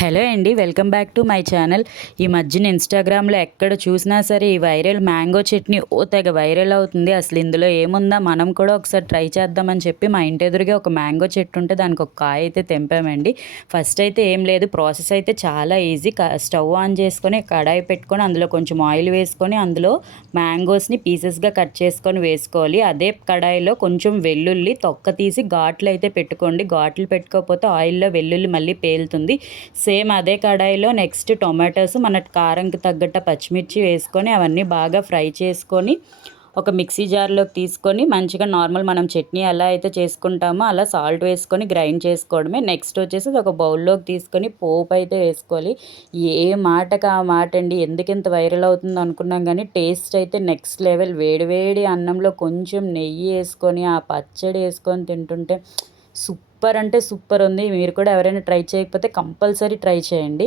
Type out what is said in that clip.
Hello అండి, welcome back to my channel. ఈ మధ్యన ఇన్స్టాగ్రామ్లో ఎక్కడ చూసినా సరే ఈ వైరల్ మ్యాంగో చట్నీ తెగ వైరల్ అవుతుంది. అసలు ఇందులో ఏముందా, మనం కూడా ఒకసారి ట్రై చేద్దామని చెప్పి మా ఇంటి ఎదురుగా ఒక మ్యాంగో చెట్టు ఉంటే దానికి ఒక కాయ అయితే తెంపామండి. ఫస్ట్ అయితే ఏం లేదు, ప్రాసెస్ అయితే చాలా ఈజీ. స్టవ్ ఆన్ చేసుకొని కడాయి పెట్టుకొని అందులో కొంచెం ఆయిల్ వేసుకొని అందులో మ్యాంగోస్ని పీసెస్గా కట్ చేసుకొని వేసుకోవాలి. అదే కడాయిలో కొంచెం వెల్లుల్లి తొక్క తీసి ఘాట్లు అయితే పెట్టుకోండి. ఘాట్లు పెట్టుకోకపోతే ఆయిల్లో వెల్లుల్లి మళ్ళీ పేలుతుంది. సేమ్ అదే కడాయిలో నెక్స్ట్ టొమాటోస్ మన కారంకి తగ్గట్ట పచ్చిమిర్చి వేసుకొని అవన్నీ బాగా ఫ్రై చేసుకొని ఒక మిక్సీ జార్లోకి తీసుకొని మంచిగా నార్మల్ మనం చట్నీ ఎలా అయితే చేసుకుంటామో అలా సాల్ట్ వేసుకొని గ్రైండ్ చేసుకోవడమే. నెక్స్ట్ వచ్చేసి ఒక బౌల్లోకి తీసుకొని పోపు అయితే వేసుకోవాలి. ఏ మాటకు ఆ మాట అండి, ఎందుకు ఇంత వైరల్ అవుతుంది అనుకున్నాం కానీ టేస్ట్ అయితే నెక్స్ట్ లెవెల్. వేడివేడి అన్నంలో కొంచెం నెయ్యి వేసుకొని ఆ పచ్చడి వేసుకొని తింటుంటే సూపర్ అంటే సూపర్ ఉంది. మీరు కూడా ఎవరైనా ట్రై చేయకపోతే కంపల్సరీ ట్రై చేయండి.